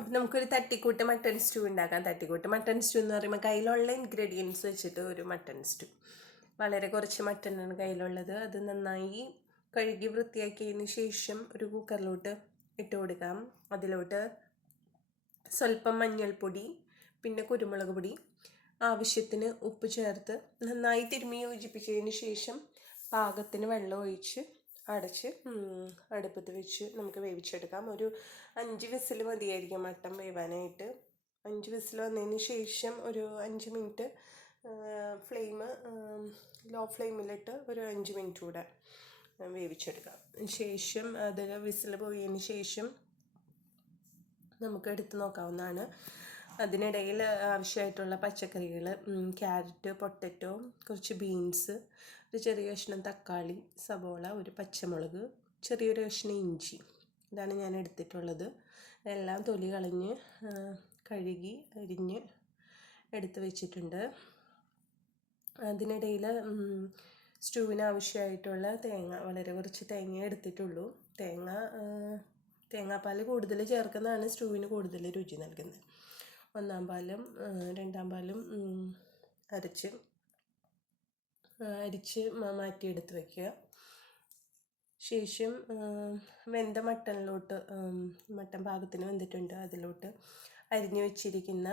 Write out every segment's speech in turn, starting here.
അപ്പം നമുക്കൊരു തട്ടിക്കൂട്ട് മട്ടൺ സ്റ്റൂ ഉണ്ടാക്കാം. തട്ടിക്കൂട്ട് മട്ടൺ സ്റ്റൂ എന്ന് പറയുമ്പോൾ കയ്യിലുള്ള ഇൻഗ്രീഡിയൻസ് വെച്ചിട്ട് ഒരു മട്ടൺ സ്റ്റൂ. വളരെ കുറച്ച് മട്ടനാണ് കയ്യിലുള്ളത്. അത് നന്നായി കഴുകി വൃത്തിയാക്കിയതിന് ശേഷം ഒരു കുക്കറിലോട്ട് ഇട്ട് കൊടുക്കാം. അതിലോട്ട് സ്വല്പം മഞ്ഞൾപ്പൊടി, പിന്നെ കുരുമുളക് പൊടി, ആവശ്യത്തിന് ഉപ്പ് ചേർത്ത് നന്നായി തിരുമ്മി യോജിപ്പിച്ചതിന് ശേഷം പാകത്തിന് വെള്ളം ഒഴിച്ച് അടച്ച് അടുപ്പത്ത് വെച്ച് നമുക്ക് വേവിച്ചെടുക്കാം. ഒരു 5 വിസിൽ മതിയായിരിക്കും മട്ടൻ വേവാനായിട്ട്. 5 വിസിൽ വന്നതിന് ശേഷം ഒരു 5 മിനിറ്റ് ലോ ഫ്ലെയിമിലിട്ട് ഒരു 5 മിനിറ്റ് കൂടെ വേവിച്ചെടുക്കാം. ശേഷം അതിൽ വിസിൽ പോയതിന് ശേഷം നമുക്ക് എടുത്ത് നോക്കാവുന്നതാണ്. അതിനിടയിൽ ആവശ്യമായിട്ടുള്ള പച്ചക്കറികൾ ക്യാരറ്റ്, പൊട്ടറ്റോ, കുറച്ച് ബീൻസ്, ഒരു ചെറിയ കഷ്ണം തക്കാളി, സവോള, ഒരു പച്ചമുളക്, ചെറിയൊരു കഷ്ണം ഇഞ്ചി, ഇതാണ് ഞാൻ എടുത്തിട്ടുള്ളത്. എല്ലാം തൊലി കളഞ്ഞ് കഴുകി അരിഞ്ഞ് എടുത്ത് വെച്ചിട്ടുണ്ട്. അതിനിടയിൽ സ്റ്റൂവിന് ആവശ്യമായിട്ടുള്ള തേങ്ങ, വളരെ കുറച്ച് തേങ്ങ എടുത്തിട്ടുള്ളൂ. തേങ്ങാപ്പാൽ കൂടുതൽ ചേർക്കുന്നതാണ് സ്റ്റൂവിന് കൂടുതൽ രുചി നൽകുന്നത്. 1-ാം പാലും 2-ാം പാലും അരിച്ച് മാറ്റിയെടുത്ത് വയ്ക്കുക. ശേഷം വെന്ത മട്ടണിലോട്ട്, മട്ടൻ പാകത്തിന് വെന്തിട്ടുണ്ട്, അതിലോട്ട് അരിഞ്ഞു വെച്ചിരിക്കുന്ന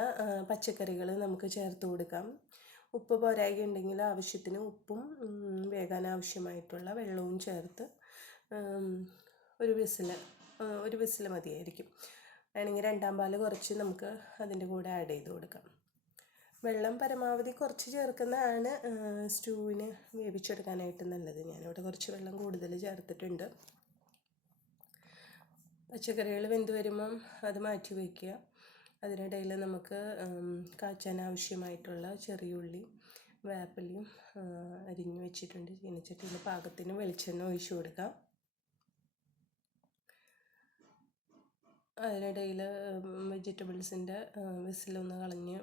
പച്ചക്കറികൾ നമുക്ക് ചേർത്ത് കൊടുക്കാം. ഉപ്പ് പോരായ്ക ഉണ്ടെങ്കിൽ ആവശ്യത്തിന് ഉപ്പും വേകാൻ ആവശ്യമായിട്ടുള്ള വെള്ളവും ചേർത്ത് ഒരു വിസിൽ മതിയായിരിക്കും. വേണമെങ്കിൽ 2-ാം പാല് കുറച്ച് നമുക്ക് അതിൻ്റെ കൂടെ ആഡ് ചെയ്ത് കൊടുക്കാം. വെള്ളം പരമാവധി കുറച്ച് ചേർക്കുന്നതാണ് സ്റ്റൂവിന് വേവിച്ചെടുക്കാനായിട്ട് നല്ലത്. ഞാനിവിടെ കുറച്ച് വെള്ളം കൂടുതൽ ചേർത്തിട്ടുണ്ട്. പച്ചക്കറികൾ വെന്ത് വരുമ്പം അത് മാറ്റി വയ്ക്കുക. അതിനിടയിൽ നമുക്ക് കാച്ചാൻ ആവശ്യമായിട്ടുള്ള ചെറിയുള്ളി, വേപ്പിലയും അരിഞ്ഞു വെച്ചിട്ടുണ്ട്. ചീനച്ചട്ടിയിൽ പാകത്തിന് വെളിച്ചെണ്ണ ഒഴിച്ചു കൊടുക്കാം. അതിനിടയിൽ വെജിറ്റബിൾസിൻ്റെ വിസിലൊന്ന് കളഞ്ഞ്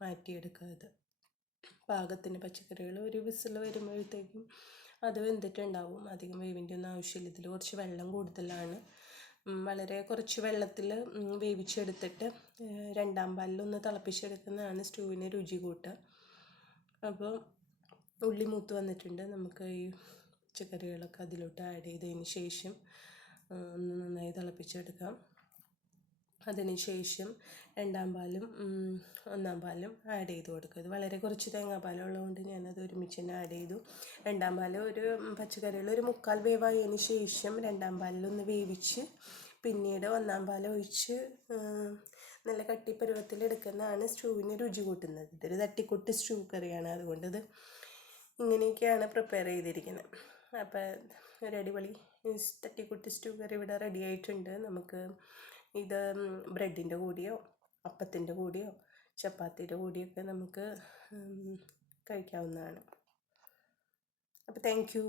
മാറ്റിയെടുക്കുക. ഇത് പാകത്തിന് പച്ചക്കറികൾ ഒരു വിസിൽ വരുമ്പോഴത്തേക്കും അത് വെന്തിട്ടുണ്ടാവും. അധികം വേവിൻ്റെ ഒന്നും ആവശ്യമില്ല. ഇതിൽ കുറച്ച് വെള്ളം കൂടുതലാണ്. വളരെ കുറച്ച് വെള്ളത്തിൽ വേവിച്ചെടുത്തിട്ട് 2-ാം പാലിലൊന്ന് തിളപ്പിച്ചെടുക്കുന്നതാണ് സ്റ്റൂവിന് രുചി കൂട്ടുക. അപ്പോൾ ഉള്ളി മൂത്ത് വന്നിട്ടുണ്ട്. നമുക്ക് ഈ പച്ചക്കറികളൊക്കെ അതിലോട്ട് ആഡ് ചെയ്തതിന് ശേഷം ഒന്ന് നന്നായി തിളപ്പിച്ചെടുക്കാം. അതിനുശേഷം 2-ാം പാലും 1-ാം പാലും ആഡ് ചെയ്ത് കൊടുക്കുക. ഇത് വളരെ കുറച്ച് തേങ്ങാപ്പാലുള്ളതുകൊണ്ട് ഞാനത് ഒരുമിച്ച് തന്നെ ആഡ് ചെയ്തു. 2-ാം പാൽ പച്ചക്കറികൾ ഒരു 1/4 വേവായതിന് ശേഷം 2-ാം പാലിലൊന്ന് വേവിച്ച് പിന്നീട് 1-ാം പാൽ ഒഴിച്ച് നല്ല കട്ടിപ്പരുവത്തിൽ എടുക്കുന്നതാണ് സ്റ്റൂവിന് രുചി കൂട്ടുന്നത്. ഇതൊരു തട്ടിക്കൂട്ട് സ്റ്റൂ കറിയാണ്, അതുകൊണ്ടിത് ഇങ്ങനെയൊക്കെയാണ് പ്രിപ്പയർ ചെയ്തിരിക്കുന്നത്. അപ്പോൾ ഒരു അടിപൊളി തട്ടിക്കൂട്ട് സ്റ്റൂ കറി ഇവിടെ റെഡി ആയിട്ടുണ്ട്. നമുക്ക് ഇത് ബ്രെഡിൻ്റെ കൂടെയോ അപ്പത്തിൻ്റെ കൂടെയോ ചപ്പാത്തിയുടെ കൂടെയൊക്കെ നമുക്ക് കഴിക്കാവുന്നതാണ്. അപ്പോൾ താങ്ക് യു.